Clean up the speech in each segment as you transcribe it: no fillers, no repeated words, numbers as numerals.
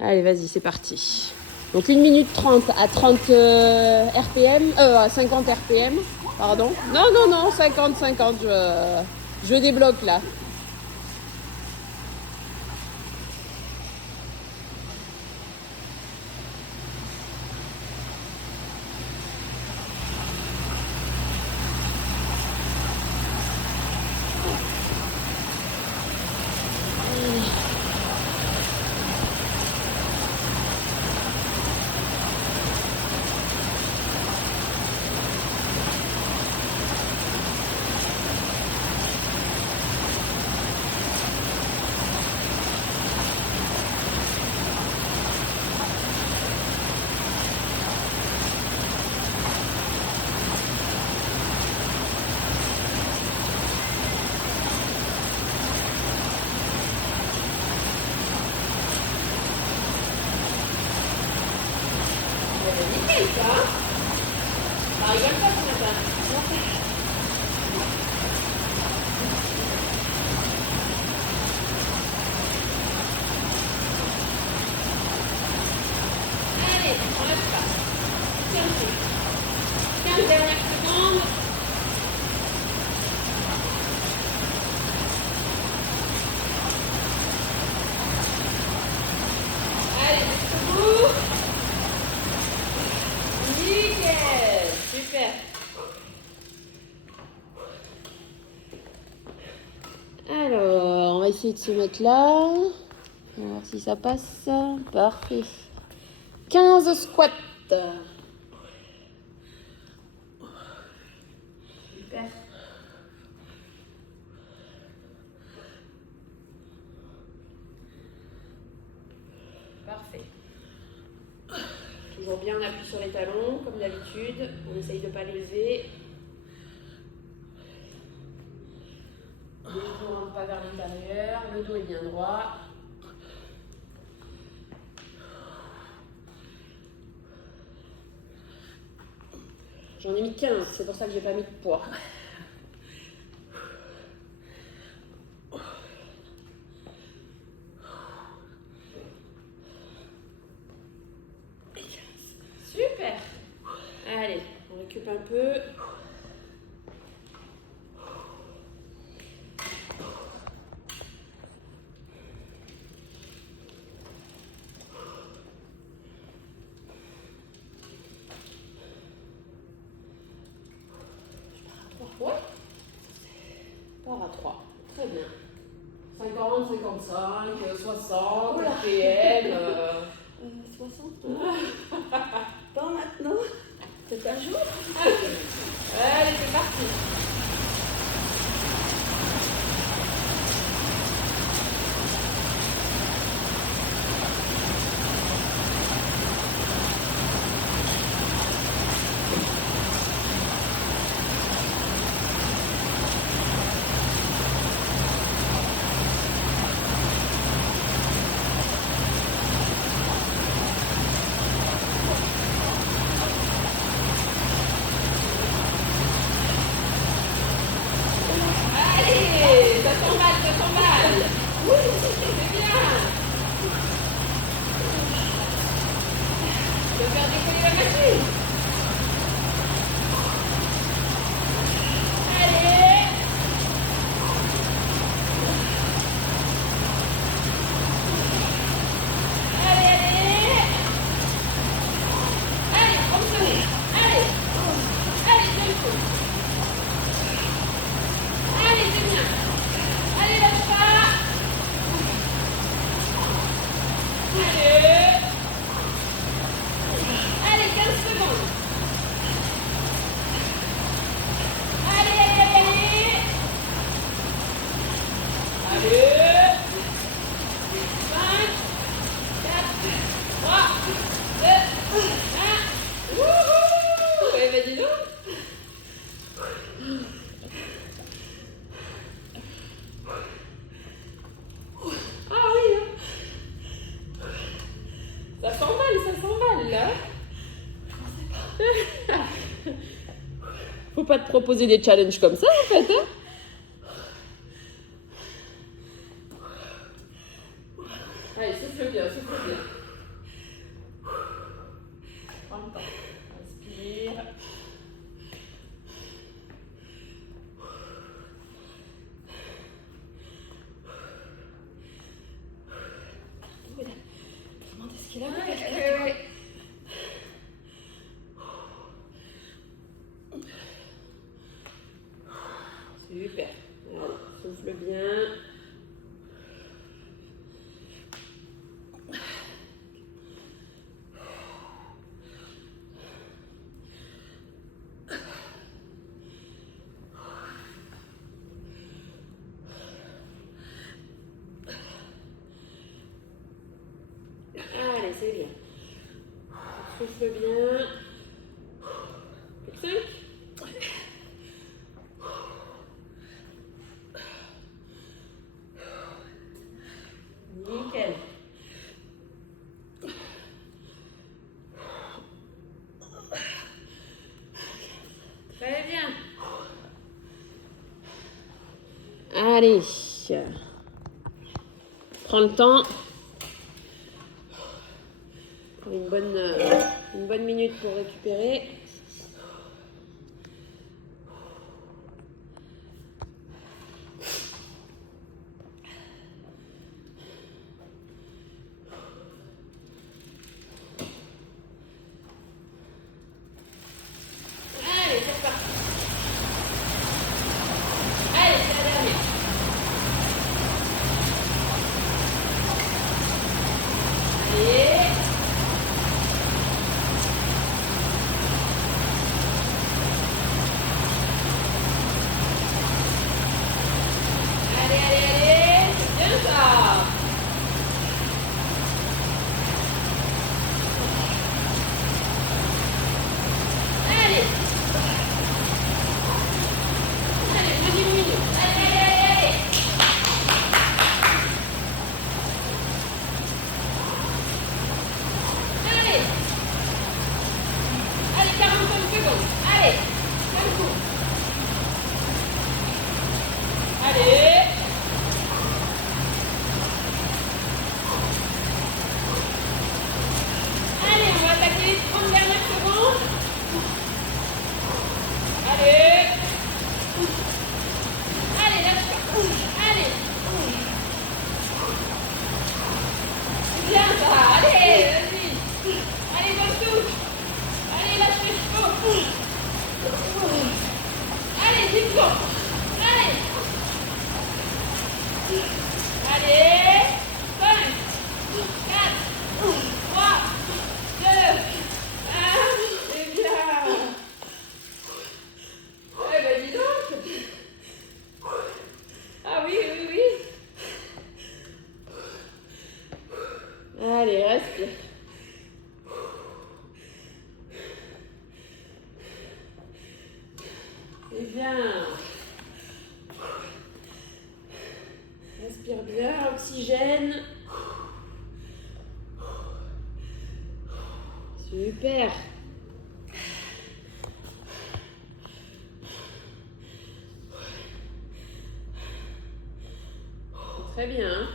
Allez, vas-y, c'est parti. Donc 1 minute 30 à 30 RPM, à 50 RPM, pardon. Non, 50, je débloque là. Nickel ça. Ça rigole pas ce matin. Allez, on lâche pas. 15 dernières secondes. Allez, jusqu'au bout. Nickel. Super. Alors, on va essayer de se mettre là. On va voir si ça passe. Parfait. 15 squats. Super. Parfait. Toujours bien, on appuie sur les talons, comme d'habitude. On essaye de ne pas les lever. Les genoux ne rentrent pas vers l'intérieur. Le dos est bien droit. J'en ai mis 15, c'est pour ça que j'ai pas mis de poids. Super. Allez, on récupère un peu. Ouais. Part à 3. Très bien. 50, 55, 60, RPM. 60. Pas maintenant. C'est un jour. Allez, c'est parti. Allez, ça s'emballe, ça s'emballe. C'est bien. Tu vas faire décoller la machine. Allez. Allez. Allez, 30 secondes. Allez. Allez, deux coups. Allez, c'est bien. Allez, lâche pas. Allez. Allez, 15 secondes. Allez. Allez. 5, 4, 3, 2, 1. Wouhou. Ouais, bah dis donc. Ah oui, hein. Ça s'emballe là. Faut pas te proposer des challenges comme ça en fait, hein. Allez, souffle bien, souffle bien. C'est là que Ouais. Super. Allez, souffle bien. Allez, c'est bien. Souffle bien. 5. Nickel. Très bien. Allez. Prends le temps. Pour une bonne minute pour récupérer. Allez, c'est parti. Allez, c'est la dernière. Allez. Allez, allez, allez. C'est bien ça. Allez. Allez, je diminue. Allez, allez, allez, allez. Allez. Allez, 45 secondes. Allez. 5 coups. Allez. Allez, on va attaquer les 30 dernières secondes. Allez. Allez, lâche pas. Allez. C'est bien ça. Allez, vas-y. Allez, donne tout. Allez, lâche les chevaux. Allez, 10 secondes. Allez. Allez. 5, 4, 3, 2, 1. C'est bien. Eh ben dis donc. Ah oui, oui, oui. Allez, respire. C'est bien. Respire bien, oxygène. Super. C'est très bien. Hein.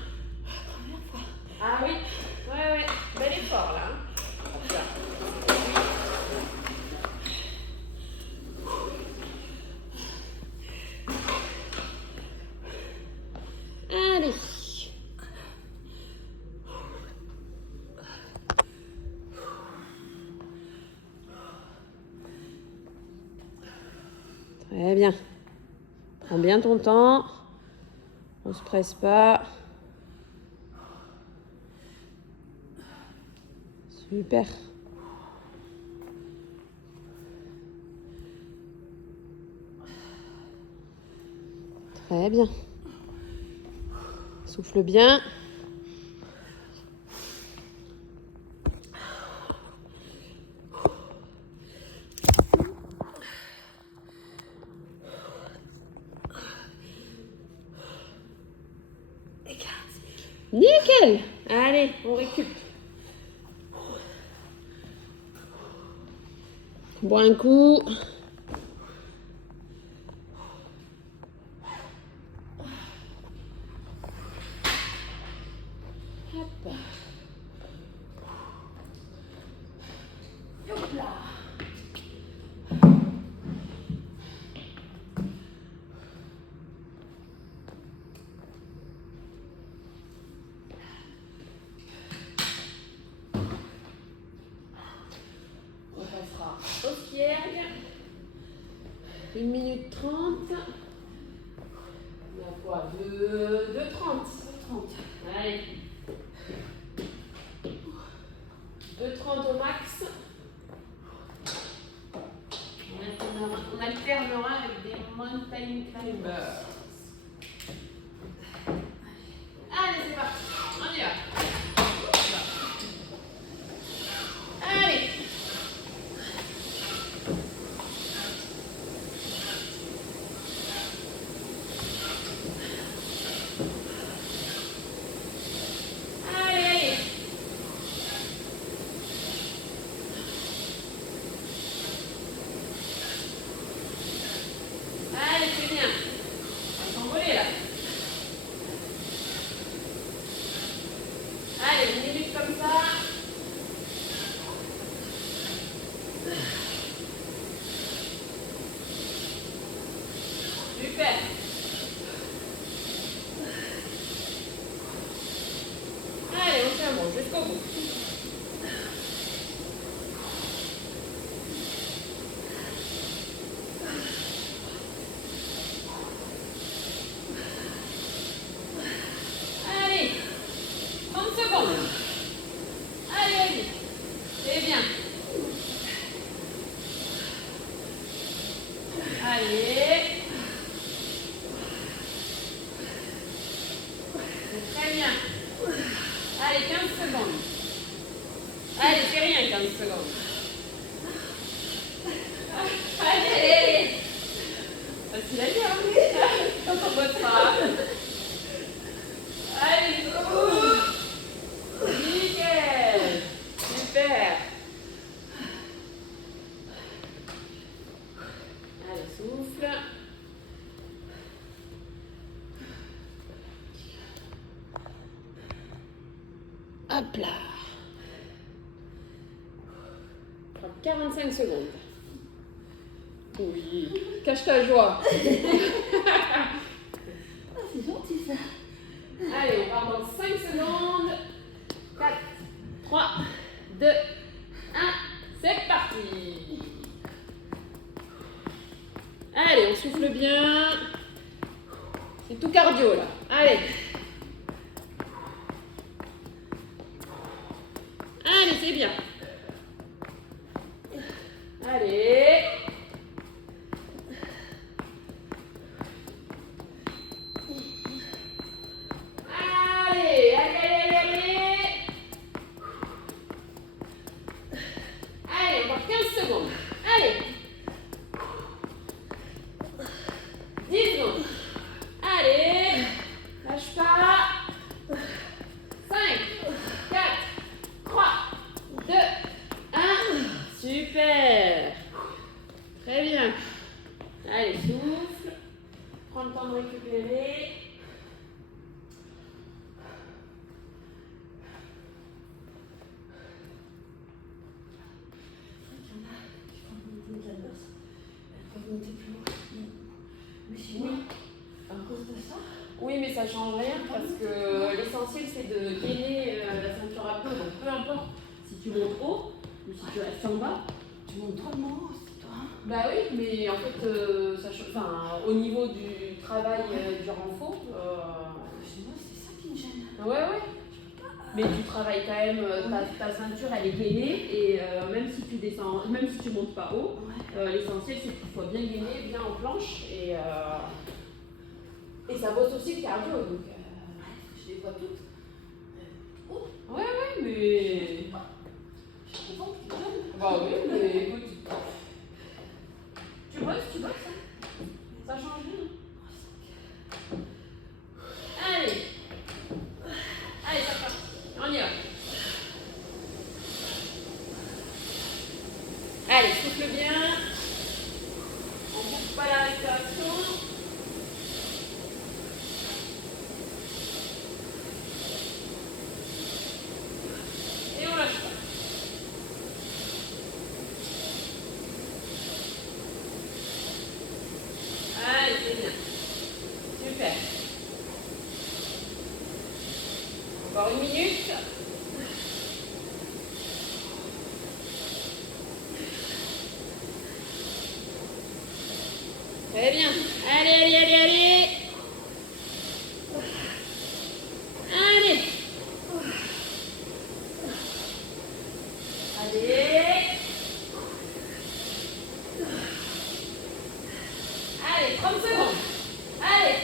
Première fois. Ah oui. Ouais, ouais. Bel effort là. Hop là. Allez. Très bien. Prends bien ton temps. On se presse pas. Super. Très bien. Souffle bien. Nickel. Allez, on récup. Bois un coup. Hop. Hop là. 1 minute 30. On a quoi? 2,30. 30. Allez. 2,30 au max. On alternera avec des mountain climbers. Allez, c'est parti. On y va. Allez. Super. Allez, on fait un bon jusqu'au bout. Allez, 30 secondes. Allez, allez. C'est bien. Allez. Très bien. Allez, 15 secondes. Allez, c'est rien, 15 secondes. Allez, allez, allez. Facile à dire, hein? Quand on bosse pas. Allez, go. Nickel. Super. Allez, souffle. Hop là. 45 secondes. Oui. Cache ta joie. Ah, c'est gentil ça. Allez, on part dans 5 secondes. 4, 3, 2, 1. C'est parti. Allez, on souffle bien. C'est tout cardio là. Allez. Allez, c'est bien. Allez. Allez, allez, allez, allez. Allez, encore 15 secondes. Allez. 10 secondes. Allez. Lâche pas. 5, 4, 3, 2, 1. Super. Très bien. Allez, souffle. Prends le temps de récupérer. Oui, mais ça change rien parce que l'essentiel c'est de gainer la ceinture abdos. Donc peu importe si tu montes haut ou si tu restes en bas. Tu montes drôlement haut, c'est toi. Bah oui, mais en fait, ça change. Enfin, au niveau du travail du renfort. Chez moi, c'est ça qui me gêne. Ouais. Mais tu travailles quand même, ta ceinture elle est gainée et même si tu descends, même si tu montes pas haut, l'essentiel c'est que tu sois bien gainé, bien en planche et ça bosse aussi le cardio donc Je les vois toutes. ouais mais Je suis contente qu'ils viennent. bah oui mais écoute tu bosses hein. Ça change rien. Allez ça part, on y va. Allez, souffle bien. On ne bouge pas la respiration. Et on lâche pas. Allez, c'est bien. Super. Encore 1 minute. Très bien. Allez, allez, allez, allez. Allez. Allez. Allez, 30 secondes. Allez.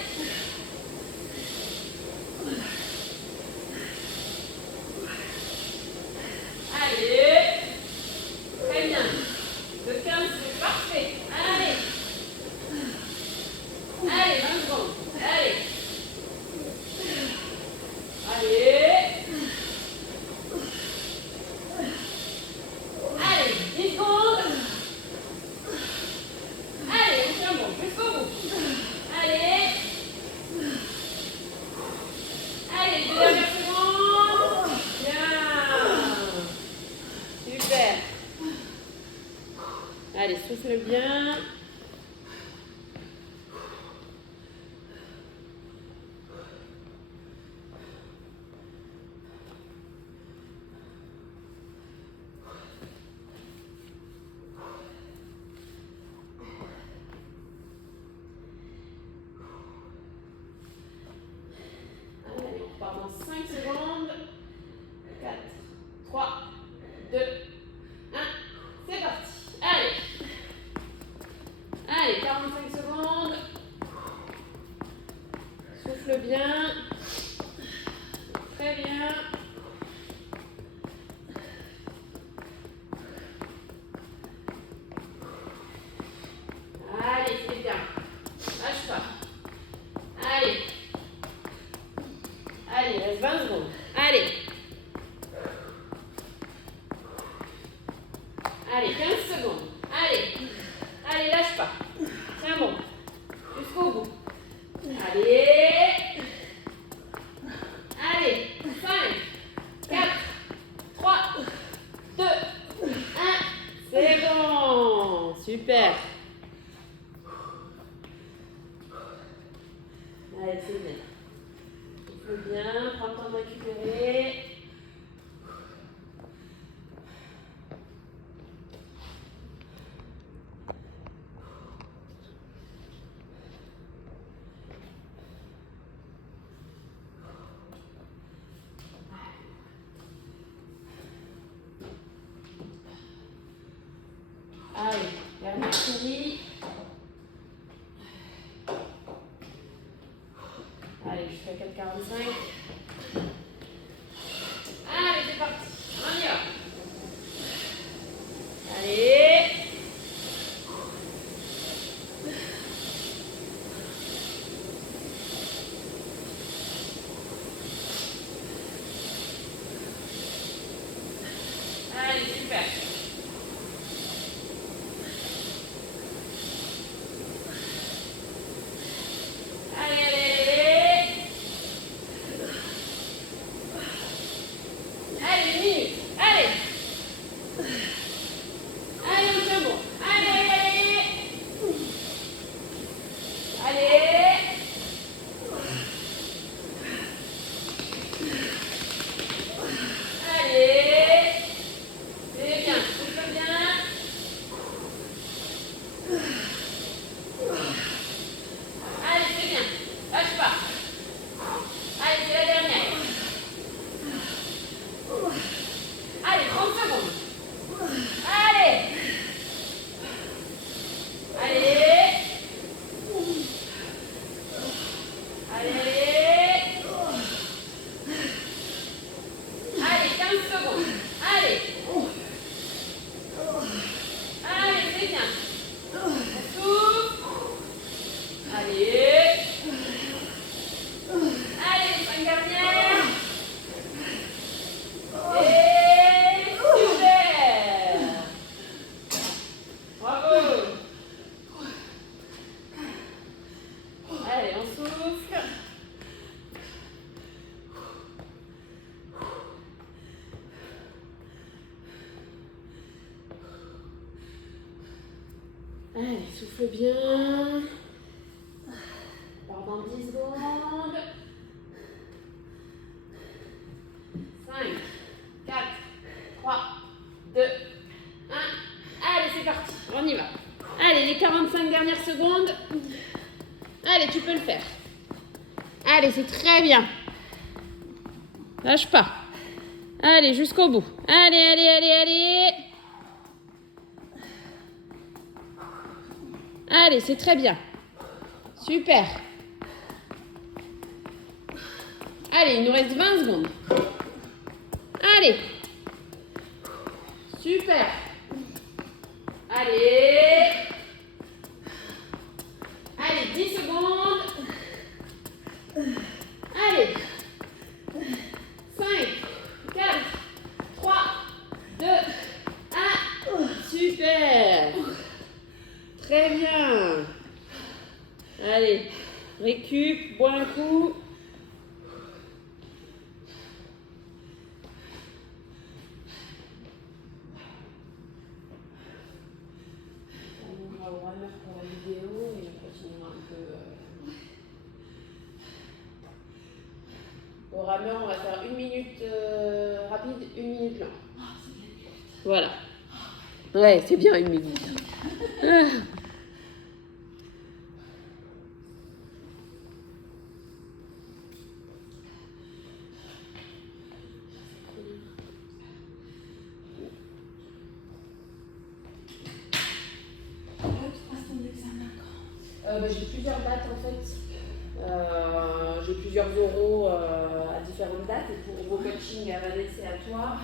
Allez. Très bien. Le 15, c'est parfait. Allez. Allez, 20 secondes. Allez. Allez. Allez, 10 secondes. Allez, on tient bon, jusqu'au bout. Allez. Allez, 2 dernières secondes. Bien. Super. Allez, souffle bien. Allez, on part dans 5 secondes. 4, 3, 2, 1. C'est parti. Allez. Allez, 45 secondes. Souffle bien. Très bien. Allez, c'est bien. Lâche pas. Allez. Allez, il reste 20 secondes. Allez. Allez, 15 secondes. Allez. Allez, lâche pas. Tiens bon. Jusqu'au bout. Allez. Allez. 5, 4, 3, 2, 1. C'est bon. Super. Allez, c'est bien. Souffle bien. Prends le temps de récupérer. Allez, dernière série. Allez, jusqu'à 4,45. Allez, c'est parti. On y va. Allez. Allez, super. Allez, allez, allez. Allez, une minute. Allez. Allez, on tient bon. Allez, allez. Allez. Allez. C'est bien, souffle bien. Allez, c'est bien. Lâche pas. Allez, c'est la dernière. Allez, 30 secondes. Allez. Allez. Allez, allez. Allez, 15 secondes. Allez. Allez, c'est bien. On souffle. Allez. Allez, les 5 dernières. Et super. Bravo. Allez, on souffle. Allez, souffle bien. On part dans 10 secondes. 5, 4, 3, 2, 1. Allez, c'est parti. On y va. Allez, les 45 dernières secondes. Allez, tu peux le faire. Allez, c'est très bien. Lâche pas. Allez, jusqu'au bout. Allez, allez, allez, allez. Allez, c'est très bien. Super. Allez, il nous reste 20 secondes. Allez. Super. Allez. Allez, 10 secondes. Allez. 5, 4, 3, 2, 1. Super. Très bien. Allez, récup, bois un coup. On va au rameur pour la vidéo et on continuera un peu. Au rameur, on va faire 1 minute rapide, 1 minute lente. Voilà. Ouais, c'est bien 1 minute. J'ai plusieurs dates en fait. J'ai plusieurs oraux à différentes dates. Et pour vos coachings à Vanessa et à toi,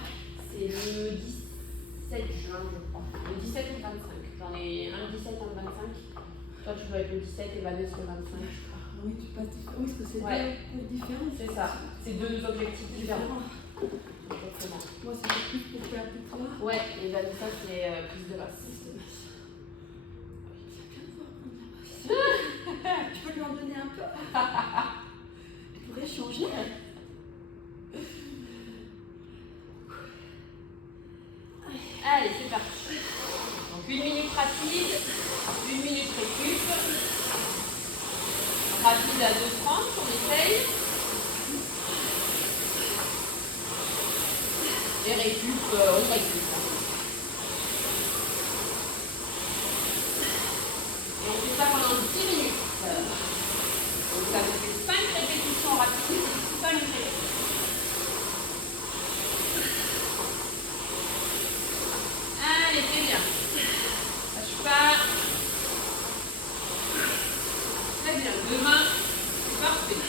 c'est le 17 juin, je crois. Le 17 ou le 25. J'en ai un le 17 et un le 25. Toi, tu dois être le 17 et Vanessa le 25, je crois. Oui, tu passes différent. Oui, parce que c'est Ouais. deux cours différents. C'est ça. C'est deux objectifs différents. Exactement. Moi, c'est plus pour faire du poids. Ouais, et Vanessa, c'est prise de masse. Tu peux lui en donner un peu. Tu pourrais changer. Allez, c'est parti. Donc 1 minute rapide, 1 minute récup. Rapide à 2,30, on essaye. Et récup, on récup. Et on fait ça pendant 10 minutes. Donc ça nous fait 5 répétitions rapides, 5 répétitions. Allez, c'est bien. Lâche pas. Très bien. Demain, c'est parfait.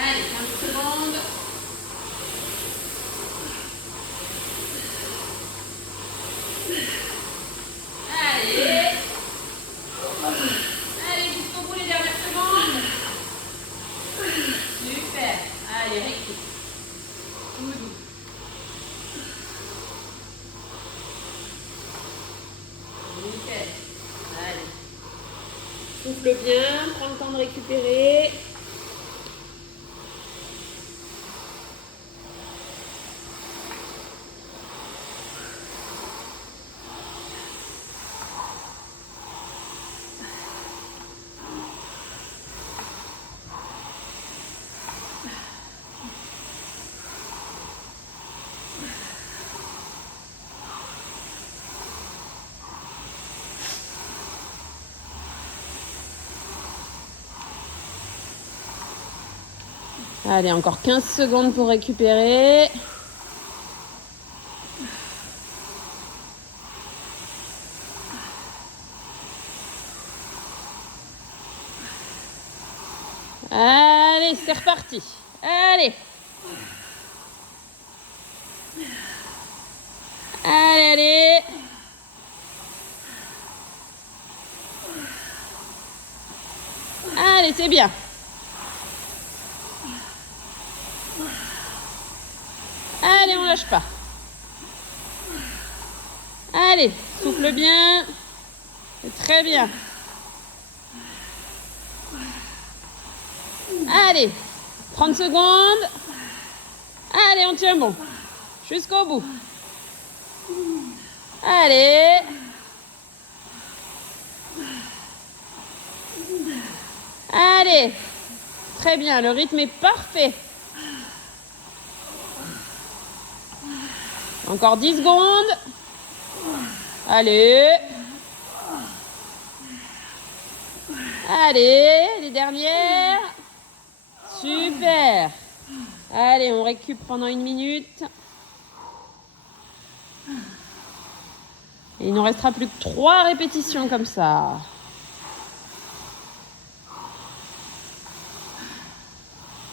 Allez, 15 secondes. Allez. Allez, jusqu'au bout les dernières secondes. Super. Allez, récup. Tout doux. Nickel. Allez. Souffle bien, prends le temps de récupérer. Allez, encore 15 secondes pour récupérer. Allez, c'est reparti. Allez. Allez, allez. Allez, c'est bien. Allez, on lâche pas. Allez, souffle bien. C'est très bien. Allez, 30 secondes. Allez, on tient bon. Jusqu'au bout. Allez. Allez. Très bien, le rythme est parfait. Encore 10 secondes. Allez. Allez, les dernières. Super. Allez, on récupère pendant 1 minute. Et il nous restera plus que 3 répétitions comme ça.